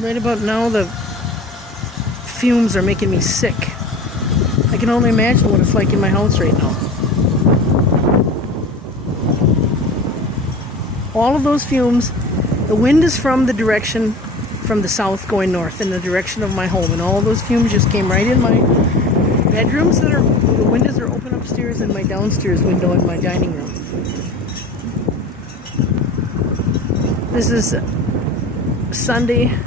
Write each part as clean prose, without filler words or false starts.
Right about now, the fumes are making me sick. I can only imagine what it's like in my house right now. All of those fumes, the wind is from the direction from the south going north in the direction of my home, and all those fumes just came right in my bedrooms the windows are open upstairs, and my downstairs window in my dining room. This is Sunday,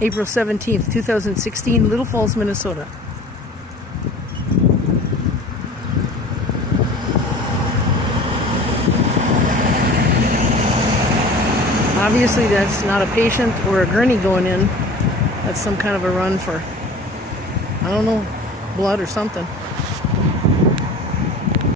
April 17th, 2016, Little Falls, Minnesota. Obviously that's not a patient or a gurney going in. That's some kind of a run for, I don't know, blood or something.